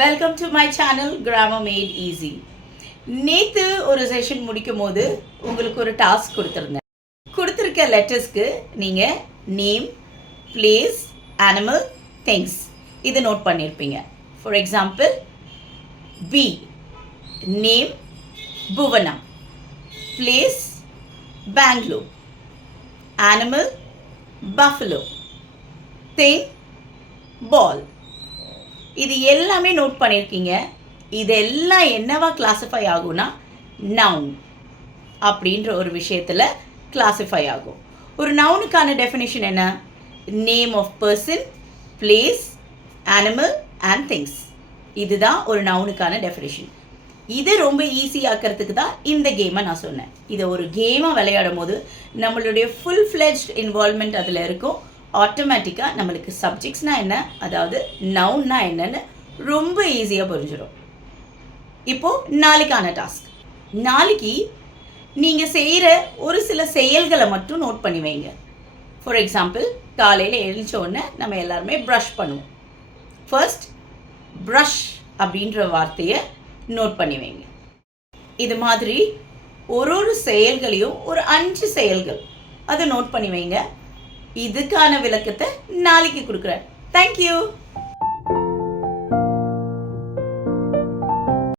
Welcome to my channel grammar mat easy. நேற்று ஒரு session முடிக்கும் போது உங்களுக்கு ஒரு டாஸ்க் கொடுத்துருந்தேன். கொடுத்துருக்க லெட்டர்ஸ்க்கு நீங்கள் நேம், பிளேஸ், அனிமல், திங்ஸ் இது நோட் பண்ணியிருப்பீங்க. For example, B name Bhuvana, place Bangalore, animal buffalo, thing ball. இது எல்லாமே நோட் பண்ணியிருக்கீங்க. இதெல்லாம் என்னவா கிளாஸிஃபை ஆகும்னா நவுன் அப்படின்ற ஒரு விஷயத்தில் கிளாஸிஃபை ஆகும். ஒரு நவுனுக்கான டெஃபினிஷன் என்ன? Name of person, place, animal and things. இதுதான் ஒரு நவுனுக்கான டெஃபினிஷன். இது ரொம்ப ஈஸியாக்கிறதுக்கு தான் இந்த கேமை நான் சொன்னேன். இதை ஒரு கேமாக விளையாடும் போது நம்மளுடைய ஃபுல் ஃப்ளெஜ்ட் இன்வால்மெண்ட் அதில் இருக்கும். ஆட்டோமேட்டிக்காக நம்மளுக்கு சப்ஜெக்ட்ஸ்னால் என்ன, அதாவது நவுன்னா என்னன்னு ரொம்ப ஈஸியாக புரிஞ்சிடும். இப்போது நாளைக்கான டாஸ்க். நாளைக்கு நீங்கள் செய்கிற ஒரு சில செயல்களை மட்டும் நோட் பண்ணி வைங்க. ஃபார் எக்ஸாம்பிள், காலையில் எழுந்த உடனே நம்ம எல்லாருமே ப்ரஷ் பண்ணுவோம். ஃபர்ஸ்ட் ப்ரஷ் அப்படின்ற வார்த்தையை நோட் பண்ணி வைங்க. இது மாதிரி ஒரு செயல்களையும் ஒரு 5 செயல்கள் அதை நோட் பண்ணி வைங்க. இதுக்கான விளக்கத்தை நாளைக்கு கொடுக்குறேன். தேங்க்யூ.